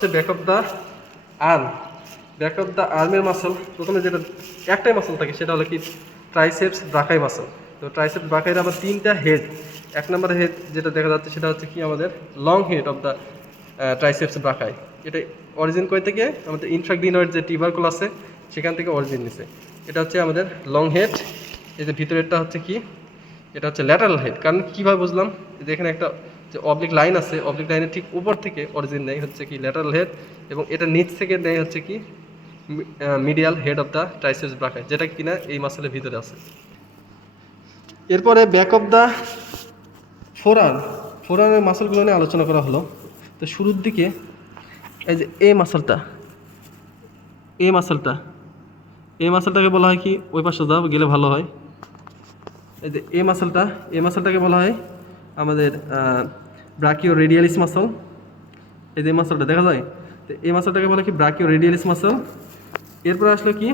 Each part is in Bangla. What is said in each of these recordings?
Back of the arm. Back of the আর্মের মাসল প্রথমে যেটা একটাই মাসল থাকে সেটা হলো কি ট্রাইসেপস ব্রাকাই মাসল। তো ট্রাইসেপস ব্রাকাইয়ের আবার তিনটা হেড। এক নম্বর হেড যেটা দেখা যাচ্ছে সেটা হচ্ছে কি আমাদের long head of the triceps ব্রাকাই। এটা অরিজিন কই থেকে আমাদের ইনফ্রাগ্রিনয়েড যে টিউবারকুল আছে সেখান থেকে অরিজিন নিছে। এটা হচ্ছে আমাদের লং হেড। এই যে ভিতরেরটা হচ্ছে কি এটা হচ্ছে ল্যাটারাল হেড। কারণ কীভাবে বুঝলাম যে এখানে একটা যে অবলিক লাইন আছে, অবলিক লাইনের ঠিক উপর থেকে অরিজিন নেয় হচ্ছে কি ল্যাটারাল হেড, এবং এটা নিচ থেকে নেয় হচ্ছে কি medial head of the triceps ব্রাকাই, যেটা কিনা এই মাসেলের ভিতরে আছে। এরপরে ব্যাক অফ দ্য ফোরআর্ম। ফোরআর্মের মাসেলগুলো নিয়ে আলোচনা করা হলো। তো শুরুর দিকে এই যে এই মাসেলটাকে বলা হয় কি, ওই পাশে দাও গেলে ভালো হয়। এই যে এই মাসেলটাকে বলা হয় আমাদের ব্রাকিও রেডিয়ালিস মাসল। এই যে মাসলটা দেখা যায়, তো এই মাসলটাকে বলে কি ব্রাকিও রেডিয়ালিস মাসল। এরপরে আসলো কি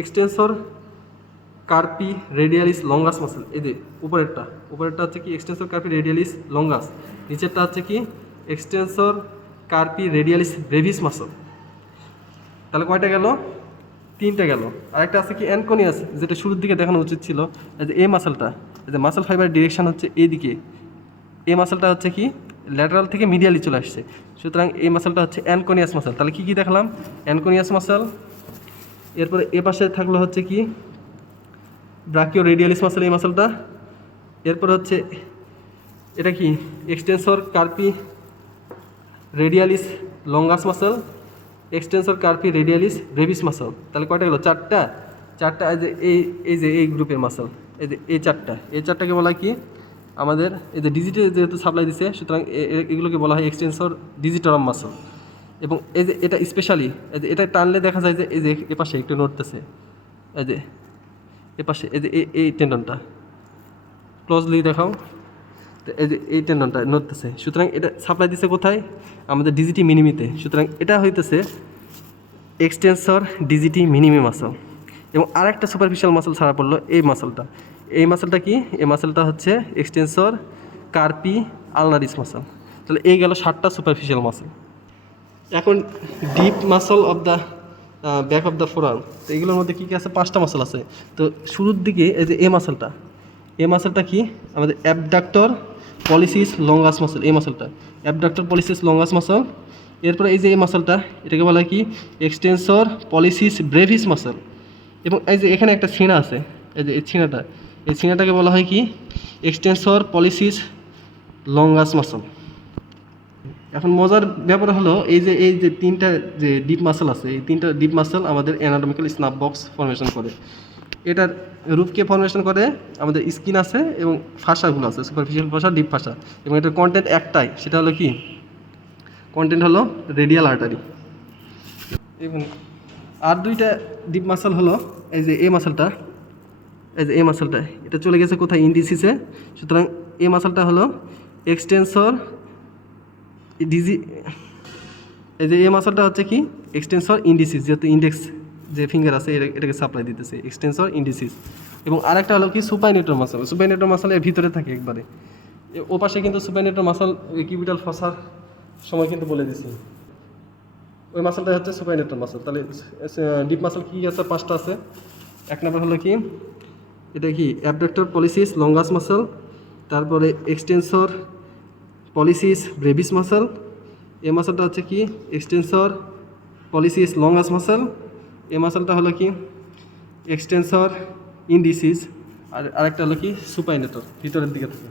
এক্সটেন্সর কার্পি রেডিয়ালিস লঙ্গাস মাসল। এই যে উপরেরটা হচ্ছে কি এক্সটেন্সর কার্পি রেডিয়ালিস লঙ্গাস, নিচেরটা হচ্ছে কি এক্সটেন্সর কার্পি রেডিয়ালিস ব্রেভিস মাসল। তাহলে কয়টা গেল? তিনটা গেল। আরেকটা আছে কি অ্যানকোনিয়াস, যেটা শুরুর দিকে দেখানো উচিত ছিল। এই যে এই মাসলটা, এই যে মাসল ফাইবার ডিরেকশন হচ্ছে এইদিকে, এই মাসলটা হচ্ছে কি ল্যাটারাল থেকে মিডিয়ালি চলে আসছে, সুতরাং এই মাসলটা হচ্ছে অ্যানকোনিয়াস মাসল। তাহলে কী কী দেখলাম? অ্যানকোনিয়াস মাসল, এরপরে এ পাশে থাকলো হচ্ছে কি ব্রাকিও রেডিয়ালিস মাসল, এই মাসলটা। এরপর হচ্ছে এটা কি extensor কার্পি radialis longus muscle, extensor কার্পি radialis Brevis muscle. তাহলে কয়টা গেলো? চারটা। এই গ্রুপের মাসল, এই চারটাকে বলা হয় কি আমাদের এই যে ডিজিটে যেহেতু সাপ্লাই দিছে, সুতরাং এগুলোকে বলা হয় এক্সটেন্সর ডিজিটরাম মাসল। এবং এই যে এটা স্পেশালি এই যে এটা টানলে দেখা যায় যে এই যে এপাশে একটু নড়তেছে, এই যে এপাশে এই যে এই টেন্ডনটা ক্লোজলি দেখাও, এই যে এই টেন্ডনটা নড়তেছে, সুতরাং এটা সাপ্লাই দিছে কোথায়? আমাদের ডিজিটি মিনিমিতে। সুতরাং এটা হইতেছে এক্সটেন্সর ডিজিটি মিনিমি মাসল। এবং আরেকটা সুপারফিশিয়াল মাসল ছাড়া পড়লো এই মাসলটা কি? এই মাসলটা হচ্ছে এক্সটেন্সর কার্পি আলনারিস মাসল। তাহলে এই গেল 7টা সুপারফিশিয়াল মাসল। এখন deep muscle of the back of the forearm. তো এগুলোর মধ্যে কী কী আছে? 5টা মাসল আছে। তো শুরুর দিকে এই যে এই মাসলটা কি আমাদের অ্যাবডাক্টর পলিসিস লঙ্গাস মাসল। এই মাসলটা অ্যাবডাক্টর পলিসিস লঙ্গাস মাসল। এরপরে এই যে এই মাসলটা, এটাকে বলা হয় কি এক্সটেন্সর পলিসিস ব্রেভিস মাসল। এবং এই যে এখানে একটা ছিঁড়া আছে, এই যে এই ছিঁড়াটাকে বলা হয় কি এক্সটেন্সর পলিসিস লঙ্গাস মাসল। এখন মজার ব্যাপার হলো এই যে তিনটা যে ডিপ মাসল আছে, এই তিনটা ডিপ মাসল আমাদের অ্যানাটমিক্যাল স্ন্যাপ বক্স ফর্মেশন করে। এটার রূপকে ফর্মেশন করে আমাদের স্কিন আছে এবং ফাঁসাগুলো আছে, সুপারফিশিয়াল ফাঁসা, ডিপ ফাঁসা। এবং এটার কন্টেন্ট একটাই, সেটা হলো কি কন্টেন্ট হলো রেডিয়াল আর্টারি। এবং আর দুইটা ডিপ মাসল হলো এই যে এই মাসলটা, এটা চলে গেছে কোথায়? ইন্ডিসিসে। সুতরাং এই মাসলটা হলো এক্সটেন্সর এই যে এই মাসলটা হচ্ছে কি এক্সটেন্সর ইন্ডিসিস, যেহেতু ইন্ডেক্স যে ফিঙ্গার আছে এটাকে সাপ্লাই দিতেছে, এক্সটেন্সর ইন্ডিসিস। এবং আরেকটা হলো কি সুপাইনেটর মাসল এর ভিতরে থাকে একবারে। ও পাশে কিন্তু সুপাইনেটর মাসল কিউবিটাল ফসার সময় কিন্তু বলে দিছি, ওই মাসলটা হচ্ছে সুপাইনেটর মাসল। তাহলে ডিপ মাসল কী আছে? 5টা আছে। এক নম্বর হলো কি এটা কি অ্যাবডাক্টর পলিসিস লঙ্গাস মাসল, তারপরে এক্সটেন্সর পলিসিস ব্রেভিস মাসল। এই মাসলটা হচ্ছে কি এক্সটেন্সর পলিসিস লঙ্গাস মাসল। এই মাসলটা হলো কি এক্সটেন্সর ইন্ডিসিস। আর আরেকটা হলো কি সুপাইনেটর, ভিতরের দিকে থাকে।